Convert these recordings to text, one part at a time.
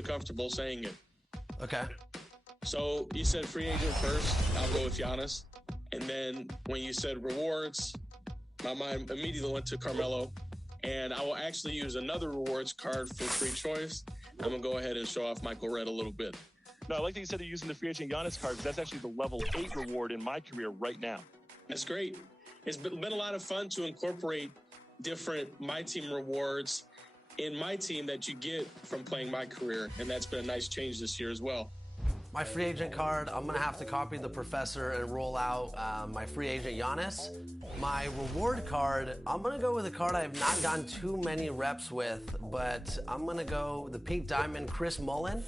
comfortable saying it. Okay. So you said free agent first. I'll go with Giannis. And then when you said rewards, my mind immediately went to Carmelo. And I will actually use another rewards card for free choice. I'm going to go ahead and show off Michael Redd a little bit. No, I like that you said you're using the free agent Giannis card because that's actually the level 8 reward in my career right now. That's great. It's been a lot of fun to incorporate different My Team rewards in my team that you get from playing my career. And that's been a nice change this year as well. My free agent card, I'm going to have to copy the professor and roll out my free agent Giannis. My reward card, I'm going to go with a card I have not gotten too many reps with, but I'm going to go the pink diamond Chris Mullin.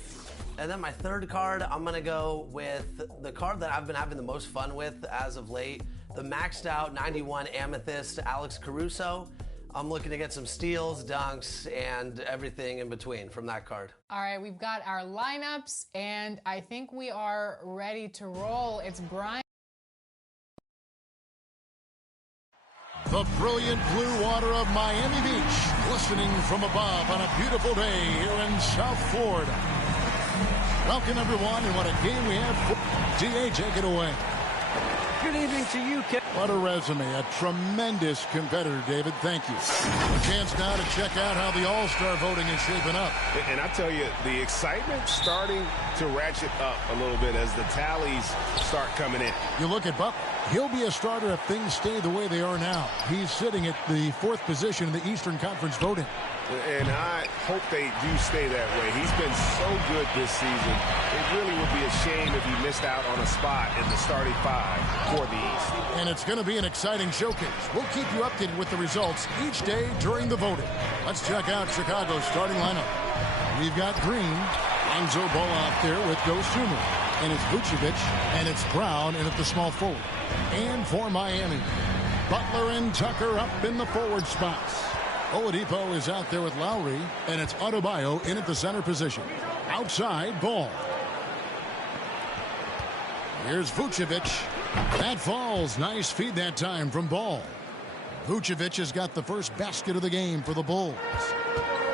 And then my third card, I'm going to go with the card that I've been having the most fun with as of late, the maxed out 91 amethyst Alex Caruso. I'm looking to get some steals, dunks, and everything in between from that card. All right, we've got our lineups, and I think we are ready to roll. It's Brian. The brilliant blue water of Miami Beach, glistening from above on a beautiful day here in South Florida. Welcome, everyone, and what a game we have for DA. Take it away. Good evening to you, Kevin. What a resume. A tremendous competitor, David. Thank you. A chance now to check out how the All-Star voting is shaping up. And I tell you, the excitement starting to ratchet up a little bit as the tallies start coming in. You look at Buck. He'll be a starter if things stay the way they are now. He's sitting at the 4th position in the Eastern Conference voting. And I hope they do stay that way. He's been so good this season. It really would be a shame if he missed out on a spot in the starting 5 for the East. And it's going to be an exciting showcase. We'll keep you updated with the results each day during the voting. Let's check out Chicago's starting lineup. We've got Green, Lonzo Ball out there with Dosunmu. And it's Vucevic, and it's Brown in at the small forward. And for Miami, Butler and Tucker up in the forward spots. Oladipo is out there with Lowry, and it's Adebayo in at the center position. Outside, Ball. Here's Vucevic. That falls. Nice feed that time from Ball. Vucevic has got the first basket of the game for the Bulls.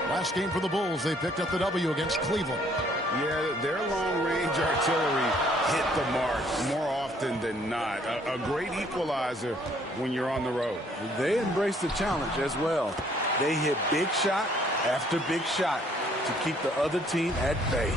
Last game for the Bulls, they picked up the W against Cleveland. Yeah, their long-range artillery hit the mark more often than not. A great equalizer when you're on the road. They embraced the challenge as well. They hit big shot after big shot to keep the other team at bay.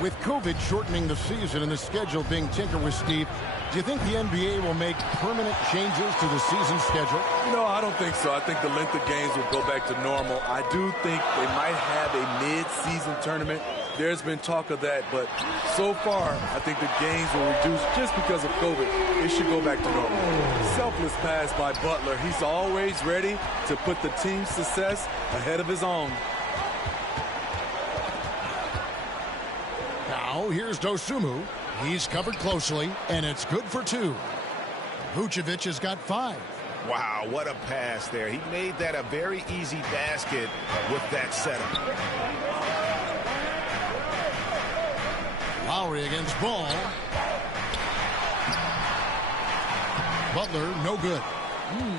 With COVID shortening the season and the schedule being tinkered with, Steve, do you think the NBA will make permanent changes to the season schedule? No, I don't think so. I think the length of games will go back to normal. I do think they might have a mid-season tournament. There's been talk of that, but so far, I think the games will reduce just because of COVID. It should go back to normal. Selfless pass by Butler. He's always ready to put the team's success ahead of his own. Now, here's Dosunmu. He's covered closely, and it's good for 2. Vucevic has got 5. Wow, what a pass there. He made that a very easy basket with that setup. Lowry against Ball. Butler, no good.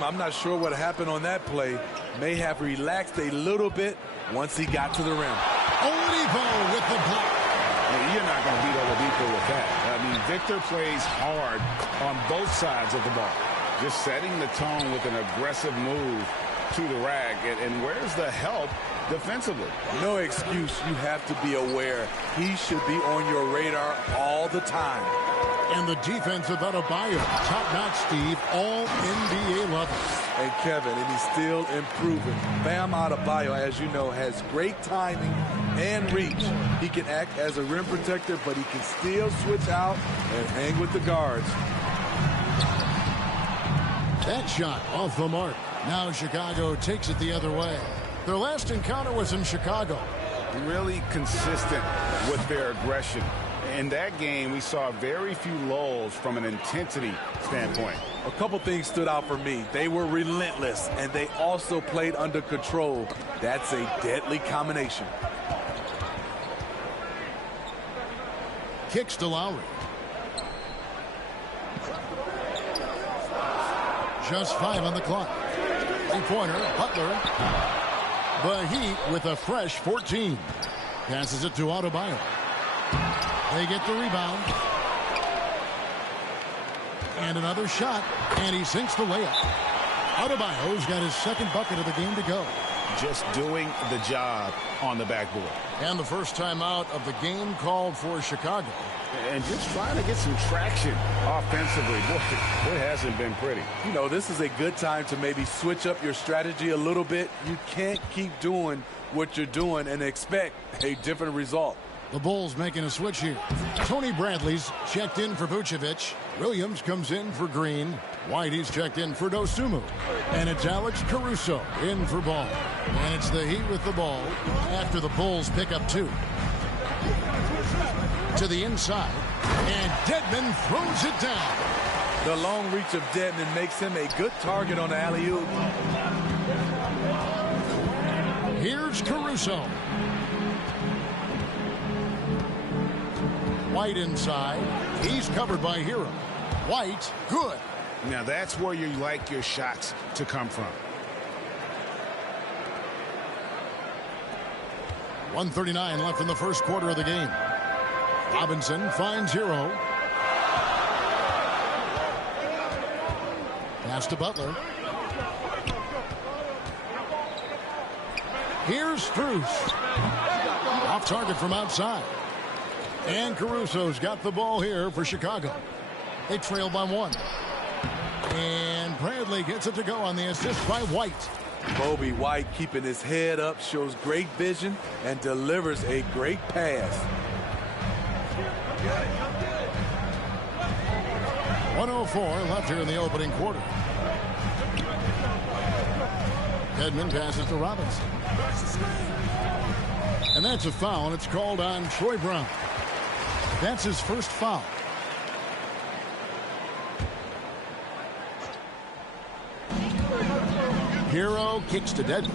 I'm not sure what happened on that play. May have relaxed a little bit once he got to the rim. Oladipo with the block. You're not going to beat Oladipo with that. I mean, Victor plays hard on both sides of the ball. Just setting the tone with an aggressive move to the rack. And where's the help defensively? No excuse. You have to be aware. He should be on your radar all the time. And the defense of Adebayo, top-notch, Steve, all NBA level. And Kevin, and he's still improving. Bam Adebayo, as you know, has great timing and reach. He can act as a rim protector, but he can still switch out and hang with the guards. That shot off the mark. Now Chicago takes it the other way. Their last encounter was in Chicago. Really consistent with their aggression. In that game, we saw very few lulls from an intensity standpoint. A couple things stood out for me. They were relentless, and they also played under control. That's a deadly combination. Kicks to Lowry. Just 5 on the clock. Three-pointer, Butler. The Heat with a fresh 14. Passes it to Adebayo. They get the rebound. And another shot, and he sinks the layup. Adebayo's got his second bucket of the game to go. Just doing the job on the backboard. And the first timeout of the game called for Chicago. And just trying to get some traction offensively. Boy, it hasn't been pretty. You know, this is a good time to maybe switch up your strategy a little bit. You can't keep doing what you're doing and expect a different result. The Bulls making a switch here. Tony Bradley's checked in for Vucevic. Williams comes in for Green. Whitey's checked in for Dosunmu. And it's Alex Caruso in for Ball. And it's the Heat with the ball after the Bulls pick up 2. To the inside. And Dedmon throws it down. The long reach of Dedmon makes him a good target on the alley-oop. Here's Caruso. White inside. He's covered by Hero. White, good. Now that's where you like your shots to come from. 1:39 left in the first quarter of the game. Robinson finds Hero. Pass to Butler. Here's Strus. Off target from outside. And Caruso's got the ball here for Chicago. They trail by 1. And Bradley gets it to go on the assist by White. Kobe White keeping his head up, shows great vision, and delivers a great pass. 1:04 left here in the opening quarter. Dedmon passes to Robinson. And that's a foul, and it's called on Troy Brown. That's his first foul. Hero kicks to Dedmon.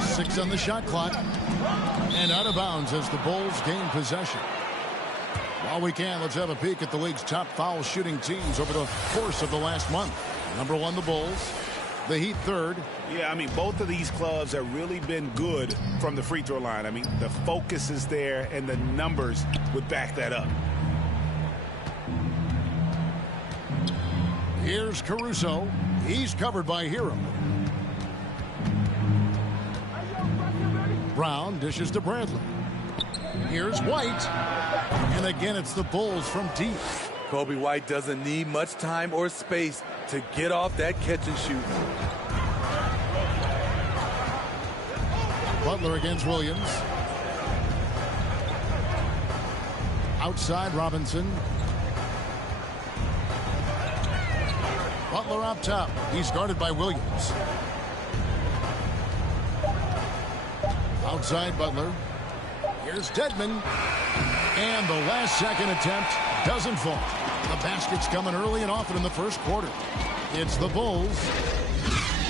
6 on the shot clock. And out of bounds as the Bulls gain possession. While we can, let's have a peek at the league's top foul shooting teams over the course of the last month. Number 1, the Bulls. The Heat 3rd. Yeah, I mean, both of these clubs have really been good from the free throw line. I mean, the focus is there, and the numbers would back that up. Here's Caruso. He's covered by Hero. Brown dishes to Bradley. Here's White. And again, it's the Bulls from deep. Kobe White doesn't need much time or space to get off that catch and shoot. Butler against Williams. Outside Robinson. Butler up top. He's guarded by Williams. Outside Butler. Here's Dedmon. And the last second attempt doesn't fall. The basket's coming early and often in the first quarter. It's the Bulls.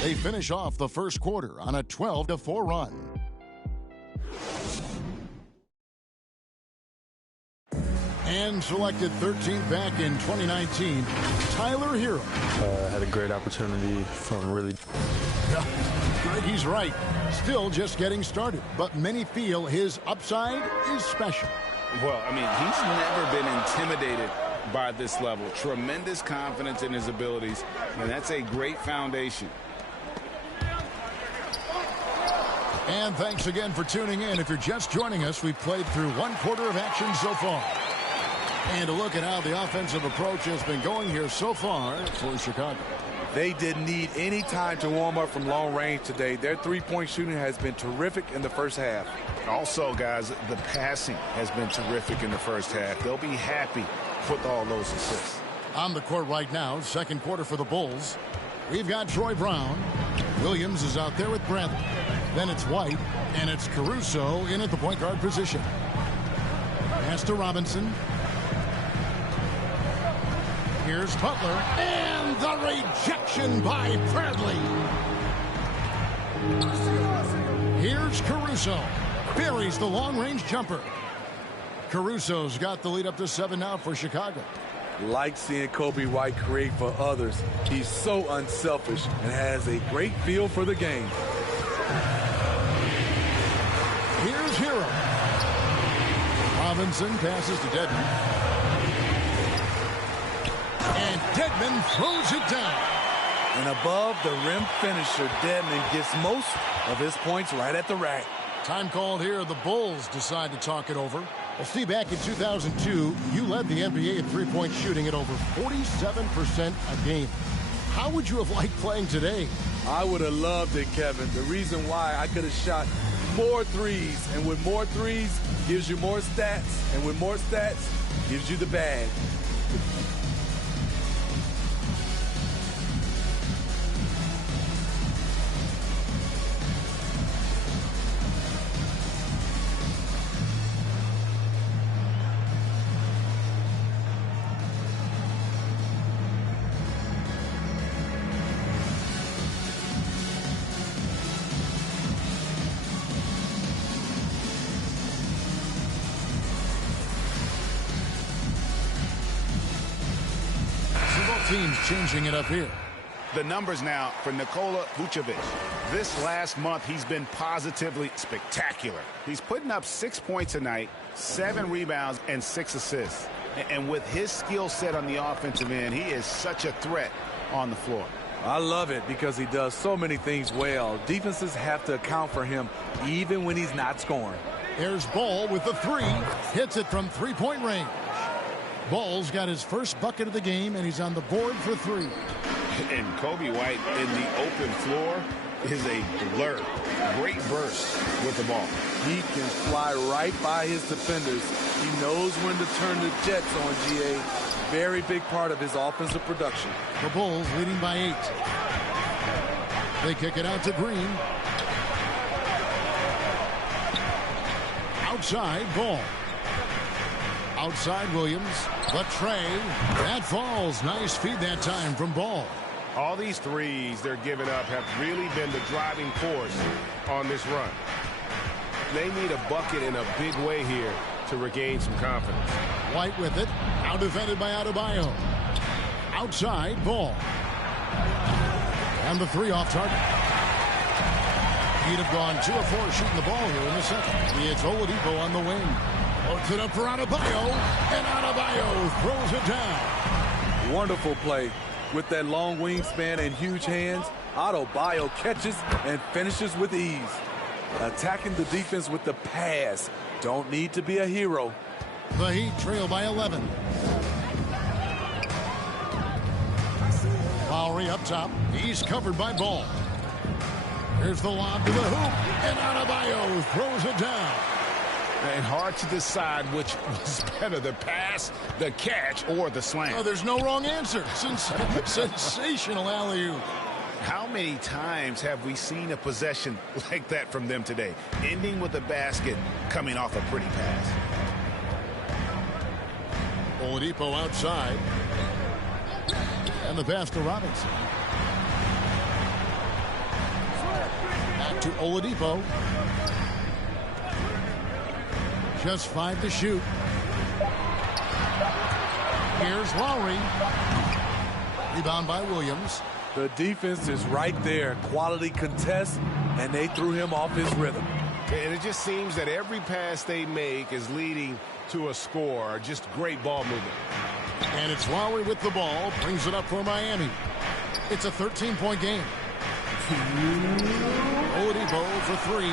They finish off the first quarter on a 12-4 run. And selected 13th back in 2019, Tyler Hero. Had a great opportunity from really... He's right. Still just getting started, but many feel his upside is special. Well, I mean, he's never been intimidated by this level. Tremendous confidence in his abilities, and that's a great foundation. And thanks again for tuning in. If you're just joining us, we've played through 1 quarter of action so far. And a look at how the offensive approach has been going here so far for Chicago. They didn't need any time to warm up from long range today. Their three-point shooting has been terrific in the first half. Also, guys, the passing has been terrific in the first half. They'll be happy with all those assists. On the court right now, second quarter for the Bulls. We've got Troy Brown. Williams is out there with Bradley. Then it's White, and it's Caruso in at the point guard position. Pass to Robinson. Here's Butler, and the rejection by Bradley. Here's Caruso. Buries the long-range jumper. Caruso's got the lead up to 7 now for Chicago. Like seeing Kobe White create for others. He's so unselfish and has a great feel for the game. Here's Hero. Robinson passes to Dedmon. And Dedmon throws it down. And above the rim finisher, Dedmon gets most of his points right at the rack. Time called here. The Bulls decide to talk it over. Well, Steve, back in 2002, you led the NBA in three-point shooting at over 47% a game. How would you have liked playing today? I would have loved it, Kevin. The reason why I could have shot more threes, and with more threes gives you more stats, and with more stats gives you the bag. Teams changing it up here. The numbers now for Nikola Vucevic. This last month, he's been positively spectacular. He's putting up 6 points a night, 7 rebounds, and 6 assists. And with his skill set on the offensive end, he is such a threat on the floor. I love it because he does so many things well. Defenses have to account for him even when he's not scoring. There's Ball with the three. Hits it from three-point range. Ball's got his first bucket of the game, and he's on the board for three. And Coby White in the open floor is a blur. Great burst with the ball. He can fly right by his defenders. He knows when to turn the jets on, GA. Very big part of his offensive production. The Bulls leading by 8. They kick it out to Green. Outside, Ball. Outside Williams, but Trey, that falls. Nice feed that time from Ball. All these threes they're giving up have really been the driving force on this run. They need a bucket in a big way here to regain some confidence. White with it, now defended by Adebayo. Outside, Ball. And the three off target. He'd have gone 2 of 4 shooting the ball here in the second. It's Oladipo on the wing. Puts it up for Adebayo, and Adebayo throws it down. Wonderful play. With that long wingspan and huge hands, Adebayo catches and finishes with ease. Attacking the defense with the pass. Don't need to be a hero. The Heat trail by 11. Lowry up top. He's covered by Ball. Here's the lob to the hoop, and Adebayo throws it down. And hard to decide which was better, the pass, the catch, or the slam. Oh, there's no wrong answer. Sensational alley-oop. How many times have we seen a possession like that from them today? Ending with a basket, coming off a pretty pass. Oladipo outside. And the pass to Robinson. Back to Oladipo. Just 5 to shoot. Here's Lowry. Rebound by Williams. The defense is right there. Quality contest, and they threw him off his rhythm. And it just seems that every pass they make is leading to a score. Just great ball movement. And it's Lowry with the ball. Brings it up for Miami. It's a 13-point game. Oladipo for 3.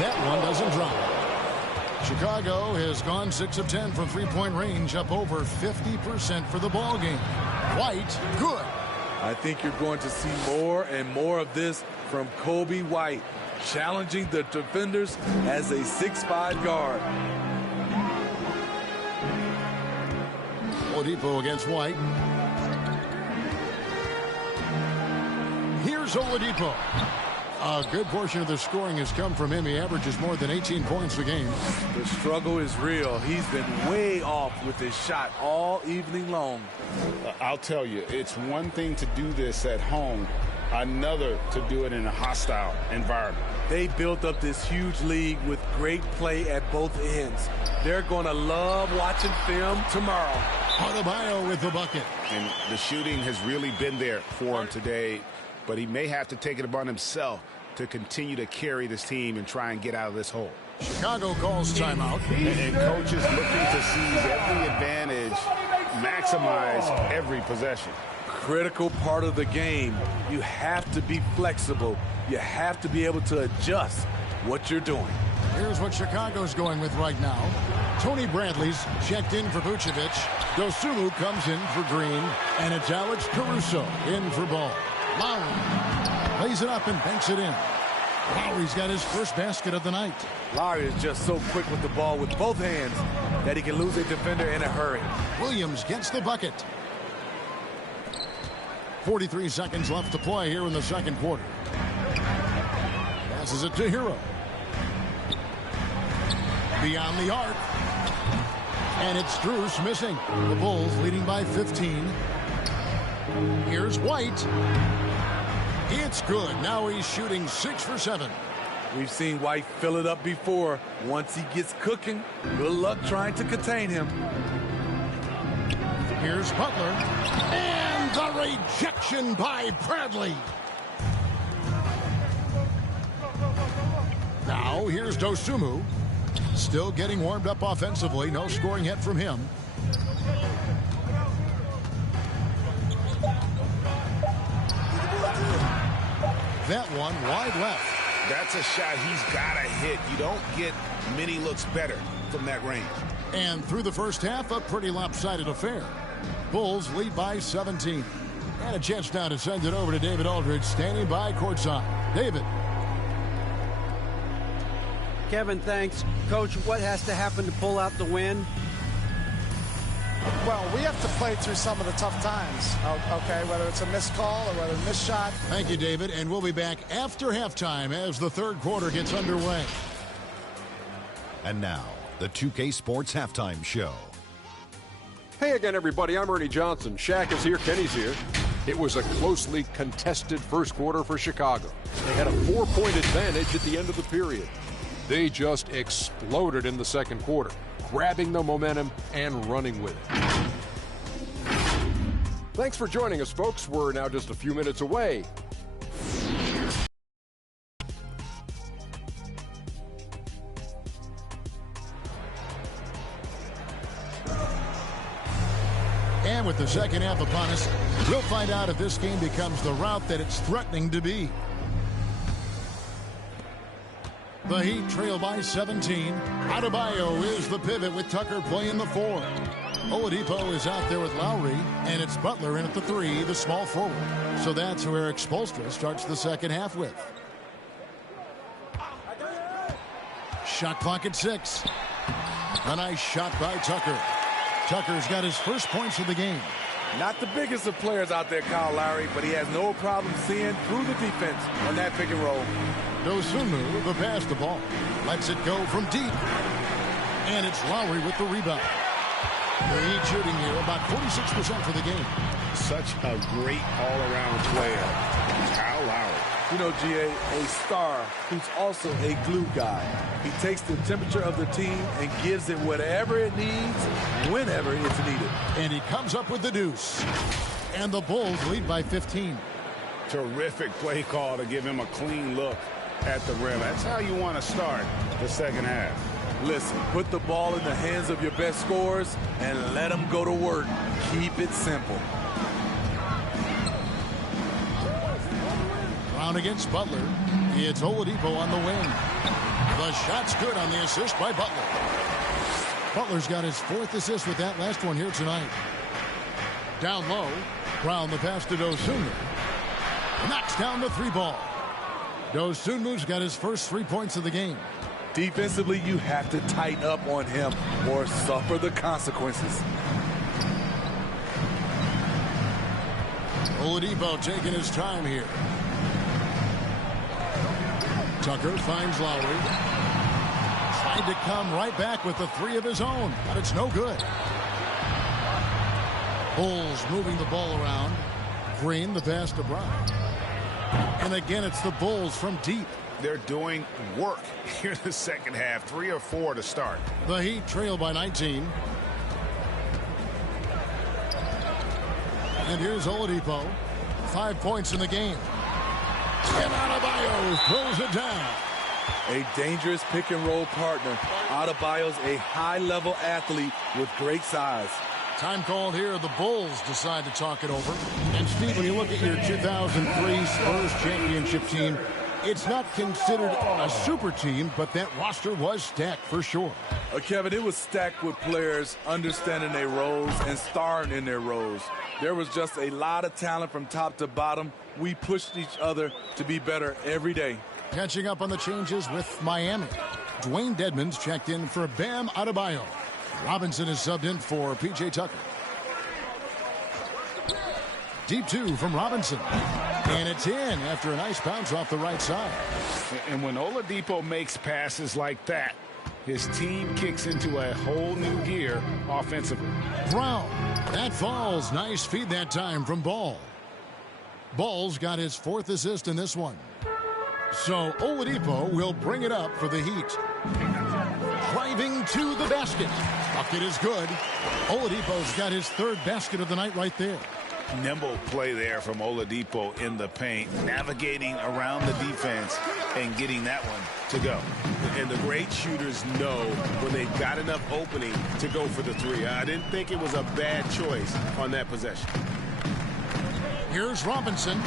That one doesn't drop. Chicago has gone 6 of 10 from three-point range, up over 50% for the ball game. White, good. I think you're going to see more and more of this from Coby White, challenging the defenders as a 6'5" guard. Oladipo against White. Here's Oladipo. A good portion of the scoring has come from him. He averages more than 18 points a game. The struggle is real. He's been way off with his shot all evening long. I'll tell you, it's one thing to do this at home, another to do it in a hostile environment. They built up this huge league with great play at both ends. They're going to love watching film tomorrow. Adebayo with the bucket. And the shooting has really been there for him today, but he may have to take it upon himself to continue to carry this team and try and get out of this hole. Chicago calls timeout. And coaches looking to seize every advantage, maximize every possession. Critical part of the game. You have to be flexible. You have to be able to adjust what you're doing. Here's what Chicago's going with right now. Tony Bradley's checked in for Vucevic. Dosunmu comes in for Green. And it's Alex Caruso in for Ball. Lowry lays it up and banks it in. Lowry's got his first basket of the night. Lowry is just so quick with the ball with both hands that he can lose a defender in a hurry. Williams gets the bucket. 43 seconds left to play here in the second quarter. Passes it to Hero. Beyond the arc. And it's Strus missing. The Bulls leading by 15. Here's White. It's good. Now he's shooting 6 for 7. We've seen White fill it up before. Once he gets cooking, good luck trying to contain him. Here's Butler. And the rejection by Bradley. Now here's Dosunmu. Still getting warmed up offensively. No scoring yet from him. That one wide left. That's a shot he's got to hit. You don't get many looks better from that range. And through the first half, a pretty lopsided affair. Bulls lead by 17. And a chance now to send it over to David Aldridge, standing by courtside. David. Kevin, thanks. Coach, what has to happen to pull out the win? Well, we have to play through some of the tough times, okay, whether it's a missed call or whether a missed shot. Thank you, David, and we'll be back after halftime as the third quarter gets underway. And now, the 2K Sports Halftime Show. Hey again, everybody. I'm Ernie Johnson. Shaq is here. Kenny's here. It was a closely contested first quarter for Chicago. They had a 4-point advantage at the end of the period. They just exploded in the second quarter, grabbing the momentum and running with it. Thanks for joining us, folks. We're now just a few minutes away. And with the second half upon us, we'll find out if this game becomes the route that it's threatening to be. The Heat trail by 17. Adebayo is the pivot with Tucker playing the 4. Oladipo is out there with Lowry, and it's Butler in at the 3, the small forward. So that's who Eric Spoelstra starts the second half with. Shot clock at 6. A nice shot by Tucker. Tucker's got his first points of the game. Not the biggest of players out there, Kyle Lowry, but he has no problem seeing through the defense on that pick and roll. Dosunmu, the pass the ball. Lets it go from deep. And it's Lowry with the rebound. The Heat shooting here about 46% for the game. Such a great all-around player, Kyle Lowry. You know, GA, a star who's also a glue guy. He takes the temperature of the team and gives it whatever it needs, whenever it's needed. And he comes up with the deuce. And the Bulls lead by 15. Terrific play call to give him a clean look at the rim. That's how you want to start the second half. Listen, put the ball in the hands of your best scorers and let them go to work. Keep it simple. Brown against Butler. It's Oladipo on the wing. The shot's good on the assist by Butler. Butler's got his 4th assist with that last one here tonight. Down low. Brown the pass to Dosunmu. Knocks down the 3 ball. Dosunmu's got his first 3 points of the game. Defensively, you have to tighten up on him or suffer the consequences. Oladipo taking his time here. Tucker finds Lowry. Tried to come right back with the 3 of his own, but it's no good. Bulls moving the ball around. Green the pass to Brown. And again, it's the Bulls from deep. They're doing work here in the second half. 3 or 4 to start. The Heat trail by 19. And here's Oladipo. 5 points in the game. And Adebayo throws it down. A dangerous pick-and-roll partner. Adebayo's a high-level athlete with great size. Time called here. The Bulls decide to talk it over. And, Steve, when you look at your 2003 Spurs championship team, it's not considered a super team, but that roster was stacked for sure. Kevin, it was stacked with players understanding their roles and starring in their roles. There was just a lot of talent from top to bottom. We pushed each other to be better every day. Catching up on the changes with Miami. Dwayne Dedmon's checked in for Bam Adebayo. Robinson is subbed in for P.J. Tucker. Deep two from Robinson. And it's in after a nice bounce off the right side. And when Oladipo makes passes like that, his team kicks into a whole new gear offensively. Brown. That falls. Nice feed that time from Ball. Ball's got his 4th assist in this one. So Oladipo will bring it up for the Heat. Driving to the basket. Bucket is good. Oladipo's got his 3rd basket of the night right there. Nimble play there from Oladipo in the paint, navigating around the defense and getting that one to go. And the great shooters know when they've got enough opening to go for the three. I didn't think it was a bad choice on that possession. Here's Robinson.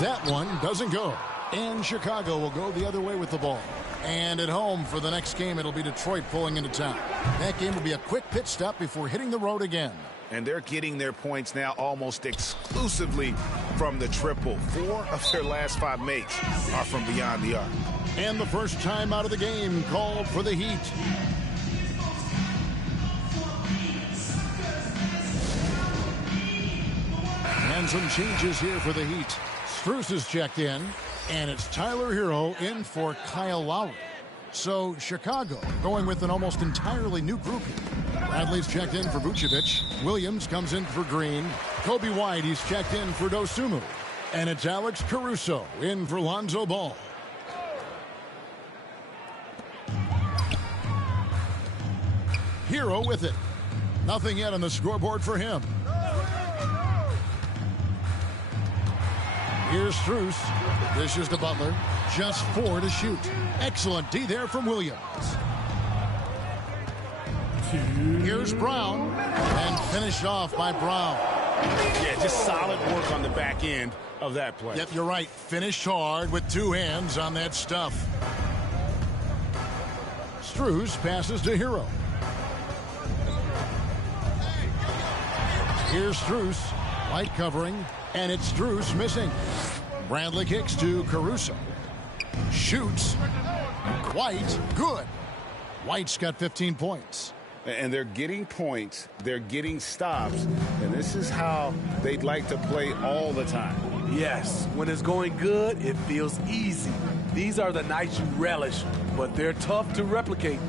That one doesn't go. And Chicago will go the other way with the ball. And at home for the next game, it'll be Detroit pulling into town. That game will be a quick pit stop before hitting the road again. And they're getting their points now almost exclusively from the triple. 4 of their last 5 makes are from beyond the arc. And the first time out of the game called for the Heat. And some changes here for the Heat. Strus is checked in, and it's Tyler Hero in for Kyle Lowry. So Chicago going with an almost entirely new group here. Bradley's checked in for Vucevic. Williams comes in for Green. Kobe White, he's checked in for Dosunmu. And it's Alex Caruso in for Lonzo Ball. Hero with it. Nothing yet on the scoreboard for him. Here's Strus. Dishes to Butler. Just 4 to shoot. Excellent D there from Williams. Here's Brown. And finished off by Brown. Yeah, just solid work on the back end of that play. Yep, you're right. Finished hard with 2 hands on that stuff. Strus passes to Hero. Here's Strus. White covering. And it's Strus missing. Bradley kicks to Caruso. Shoots. White, good. White's got 15 points. And they're getting points. They're getting stops. And this is how they'd like to play all the time. Yes, when it's going good, it feels easy. These are the nights you relish, but they're tough to replicate.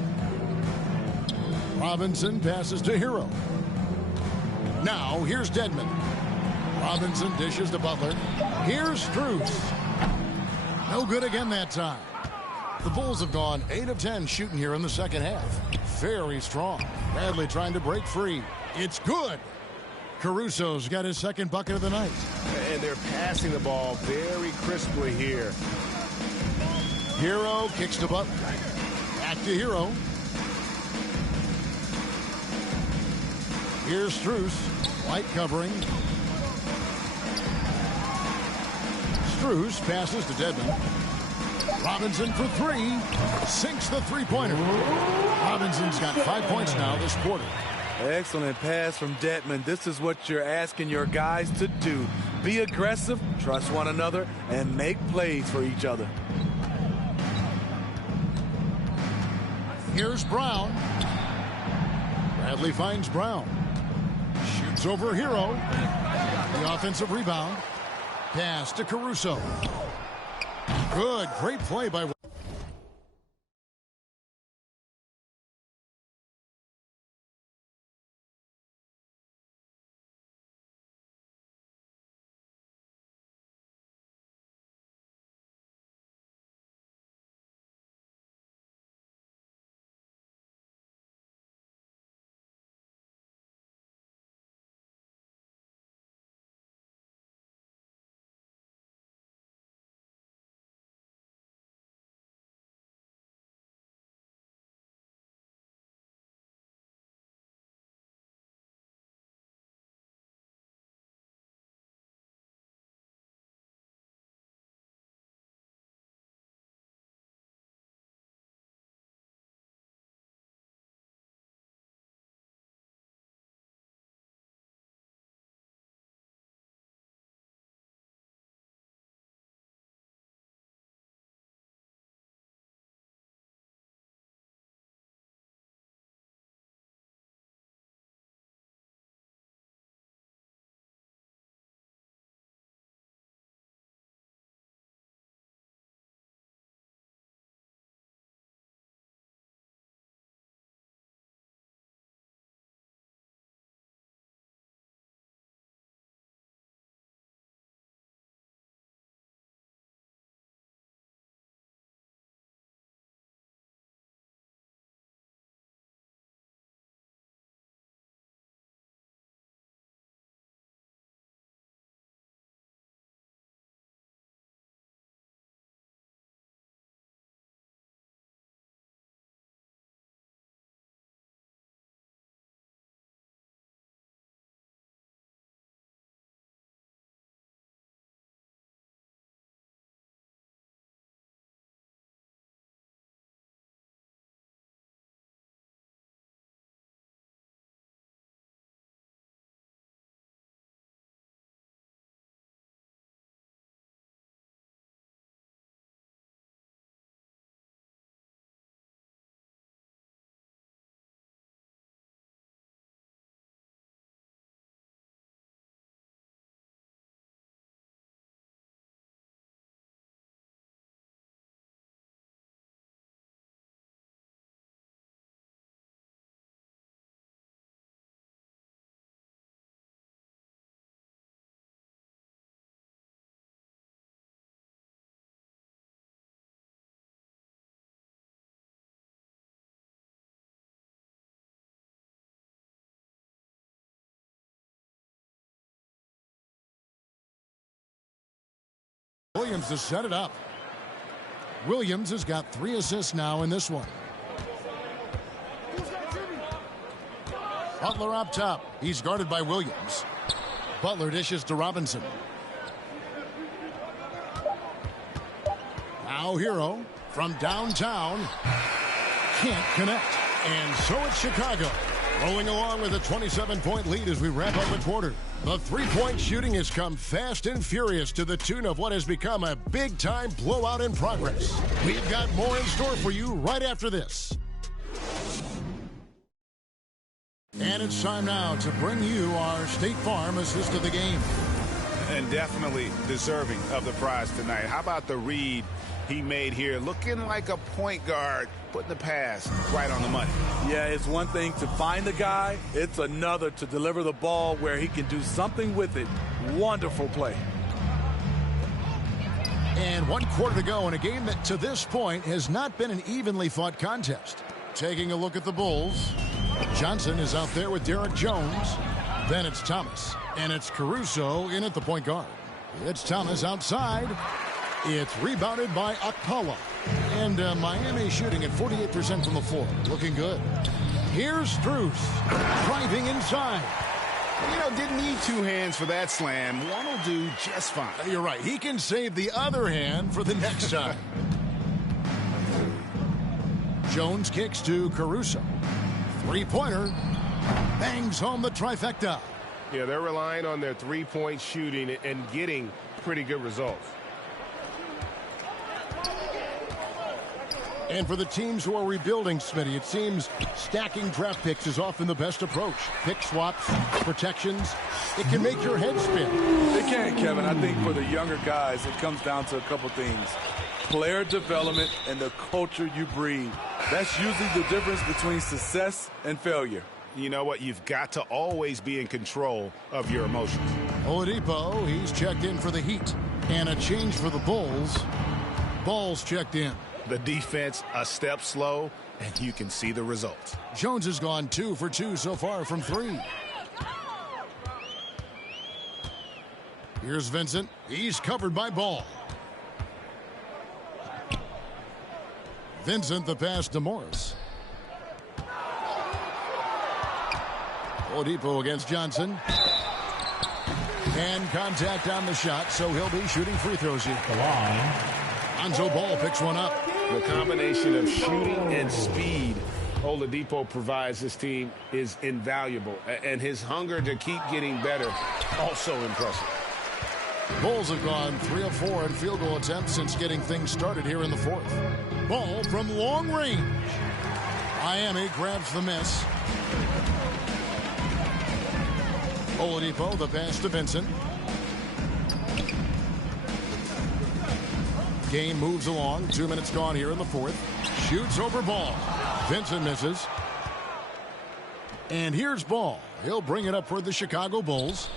Robinson passes to Hero. Now, here's Dedmon. Robinson dishes to Butler. Here's Strus. No good again that time. The Bulls have gone 8 of 10 shooting here in the second half. Very strong. Bradley trying to break free. It's good. Caruso's got his 2nd bucket of the night. And they're passing the ball very crisply here. Hero kicks to Butler. Back to Hero. Here's Strus. White covering. Strus passes to Dedmon. Robinson for 3. Sinks the three-pointer. Robinson's got 5 points now this quarter. Excellent pass from Dedmon. This is what you're asking your guys to do. Be aggressive, trust one another, and make plays for each other. Here's Brown. Bradley finds Brown. Shoots over Hero. The offensive rebound. Pass to Caruso. Good, great play by Williams to set it up. Williams has got 3 assists now in this one. Butler up top. He's guarded by Williams. Butler dishes to Robinson. Now Hero from downtown. Can't connect. And so it's Chicago, rolling along with a 27-point lead as we wrap up the quarter. The three-point shooting has come fast and furious to the tune of what has become a big-time blowout in progress. We've got more in store for you right after this. And it's time now to bring you our State Farm assist of the game. And definitely deserving of the prize tonight. How about the read he made here? Looking like a point guard, putting the pass right on the money. Yeah, it's one thing to find the guy. It's another to deliver the ball where he can do something with it. Wonderful play. And 1 quarter to go in a game that to this point has not been an evenly fought contest. Taking a look at the Bulls. Johnson is out there with Derek Jones. Then it's Thomas. And it's Caruso in at the point guard. It's Thomas outside. It's rebounded by Akpala. And Miami shooting at 48% from the floor. Looking good. Here's Strus driving inside. You know, didn't need 2 hands for that slam. One will do just fine. You're right. He can save the other hand for the next time. Jones kicks to Caruso. Three-pointer. Bangs home the trifecta. Yeah, they're relying on their three-point shooting and getting pretty good results. And for the teams who are rebuilding, Smitty, it seems stacking draft picks is often the best approach. Pick swaps, protections, it can make your head spin. It can, Kevin. I think for the younger guys, it comes down to a couple things. Player development and the culture you breed. That's usually the difference between success and failure. You know what? You've got to always be in control of your emotions. Oladipo, he's checked in for the Heat. And a change for the Bulls. Ball's checked in. The defense a step slow, and you can see the results. Jones has gone 2 for 2 so far from 3. Here's Vincent. He's covered by Ball. Vincent the pass to Morris. Oladipo against Johnson. And contact on the shot, so he'll be shooting free throws here. Lonzo Ball picks one up. The combination of shooting and speed Oladipo provides this team is invaluable. And his hunger to keep getting better, also impressive. Bulls have gone 3 of 4 in field goal attempts since getting things started here in the fourth. Ball from long range. Miami grabs the miss. Oladipo, the pass to Vincent. Game moves along. 2 minutes gone here in the fourth. Shoots over Ball. Vincent misses. And here's Ball. He'll bring it up for the Chicago Bulls.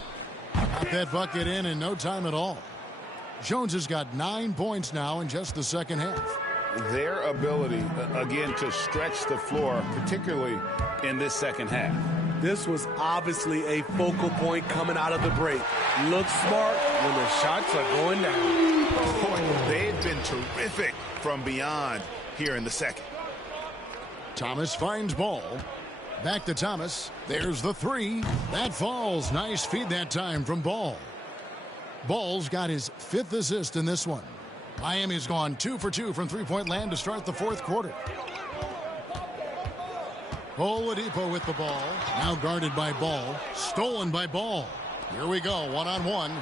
Got that bucket in no time at all. Jones has got 9 points now in just the second half. Their ability, again, to stretch the floor, particularly in this second half. This was obviously a focal point coming out of the break. Look smart when the shots are going down. Boy, they've been terrific from beyond here in the second. Thomas finds Ball. Back to Thomas. There's the 3. That falls. Nice feed that time from Ball. Ball's got his 5th assist in this one. Miami's gone 2 for 2 from three-point land to start the fourth quarter. Oladipo with the ball. Now guarded by Ball. Stolen by Ball. Here we go, one-on-one.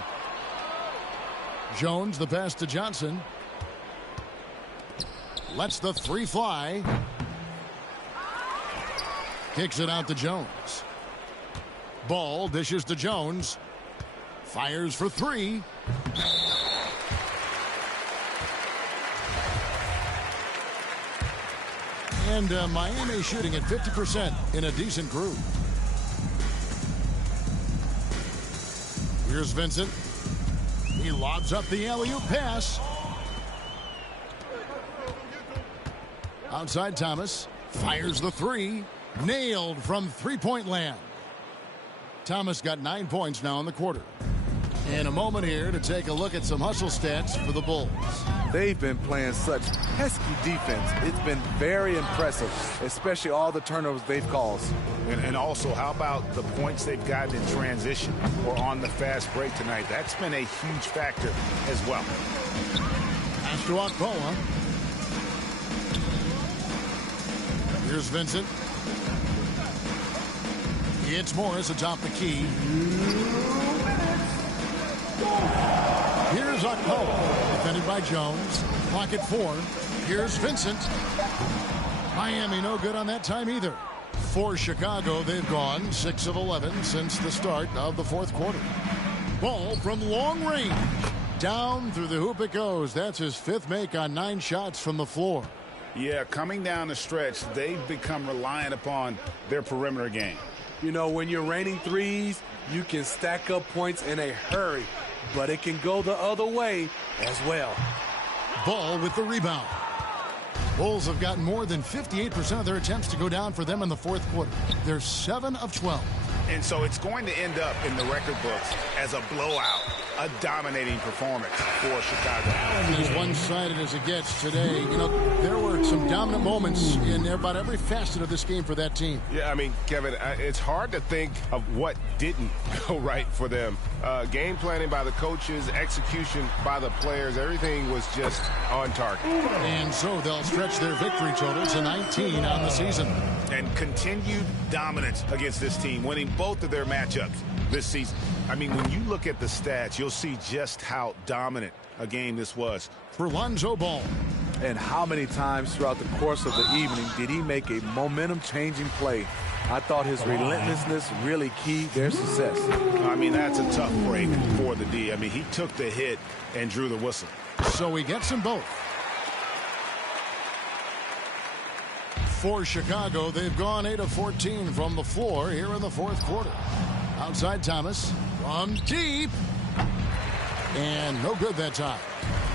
Jones, the pass to Johnson. Lets the 3 fly. Kicks it out to Jones. Ball dishes to Jones. Fires for 3. And Miami shooting at 50% in a decent group. Here's Vincent. He lobs up the alley-oop pass. Outside Thomas. Fires the 3. Nailed from three-point land. Thomas got 9 points now in the quarter. And a moment here to take a look at some hustle stats for the Bulls. They've been playing such pesky defense. It's been very impressive, especially all the turnovers they've caused. And also, how about the points they've gotten in transition or on the fast break tonight? That's been a huge factor as well. Pass to Okpala. Here's Vincent. It's Morris atop the key. Here's Okpala, defended by Jones. Clock at 4. Here's Vincent. Miami no good on that time either. For Chicago, they've gone 6 of 11 since the start of the fourth quarter. Ball from long range. Down through the hoop it goes. That's his 5th make on 9 shots from the floor. Yeah, coming down the stretch, they've become reliant upon their perimeter game. You know, when you're raining threes, you can stack up points in a hurry, but it can go the other way as well. Ball with the rebound. Bulls have gotten more than 58% of their attempts to go down for them in the fourth quarter. They're 7 of 12. And so it's going to end up in the record books as a blowout, a dominating performance for Chicago. As one-sided as it gets today, you know, there were some dominant moments in about every facet of this game for that team. Yeah, I mean, Kevin, it's hard to think of what didn't go right for them. Game planning by the coaches, execution by the players, everything was just on target. And so they'll stretch their victory total to 19 on the season. And continued dominance against this team, winning both of their matchups this season. I mean, when you look at the stats, you'll see just how dominant a game this was. For Lonzo Ball. And how many times throughout the course of the evening did he make a momentum-changing play? I thought his relentlessness really keyed their success. I mean, that's a tough break for the D. I mean, he took the hit and drew the whistle. So he gets them both. For Chicago, they've gone 8 of 14 from the floor here in the fourth quarter. Outside Thomas from deep. And no good that time.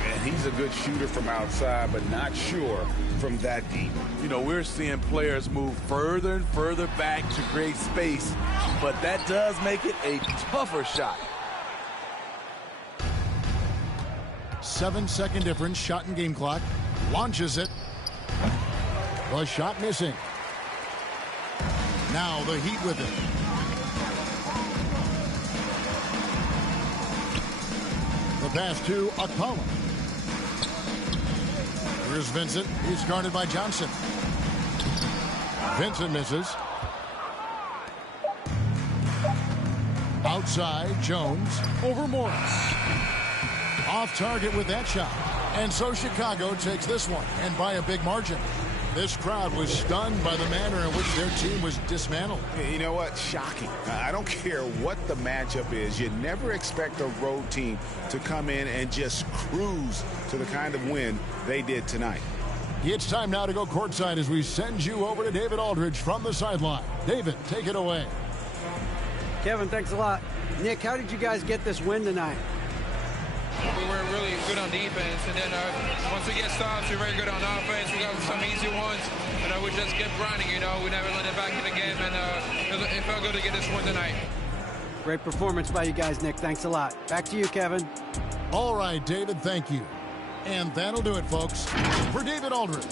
And he's a good shooter from outside, but not sure from that deep. You know, we're seeing players move further and further back to create space, but that does make it a tougher shot. 7-second difference, shot and game clock. Launches it. The shot missing. Now the Heat with it. The pass to Okpala. Here's Vincent. He's guarded by Johnson. Vincent misses. Outside, Jones over Morris. Off target with that shot. And so Chicago takes this one, and by a big margin. This crowd was stunned by the manner in which their team was dismantled. You know what? Shocking. I don't care what the matchup is. You never expect a road team to come in and just cruise to the kind of win they did tonight. It's time now to go courtside as we send you over to David Aldridge from the sideline. David, take it away. Kevin, thanks a lot. Nick, how did you guys get this win tonight? We were really good on defense, and then once we get stops, we're very good on offense. We got some easy ones, and we just kept grinding, you know. We never let it back in the game, and it felt good to get this win tonight. Great performance by you guys, Nick. Thanks a lot. Back to you, Kevin. All right, David, thank you. And that'll do it, folks, for David Aldridge.